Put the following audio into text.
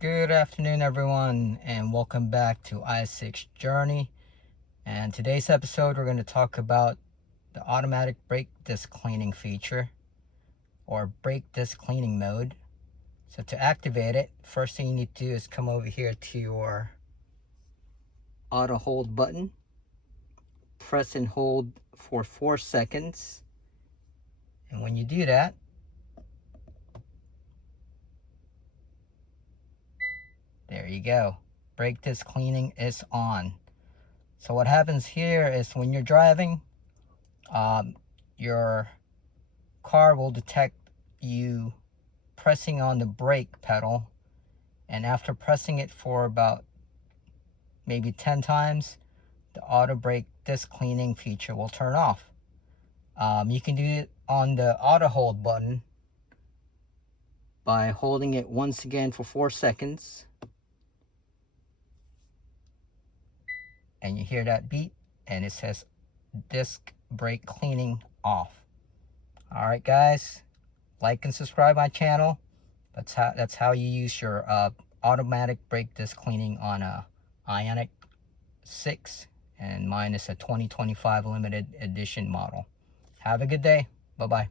Good afternoon, everyone, and welcome back to i6 Journey. And today's episode, we're going to talk about the automatic brake disc cleaning feature, or brake disc cleaning mode. So to activate it, first thing you need to do is come over here to your auto hold button, press and hold for 4 seconds, and when you do that, there you go. Brake disc cleaning is on. So what happens here is when you're driving, your car will detect you pressing on the brake pedal, and after pressing it for about maybe 10 times, the auto brake disc cleaning feature will turn off. You can do it on the auto hold button by holding it once again for 4 seconds, and you hear that beep and it says disc brake cleaning off. All right, guys, like and subscribe my channel. That's how you use your automatic brake disc cleaning on a Ioniq 6, and mine is a 2025 limited edition model. Have a good day. Bye-bye.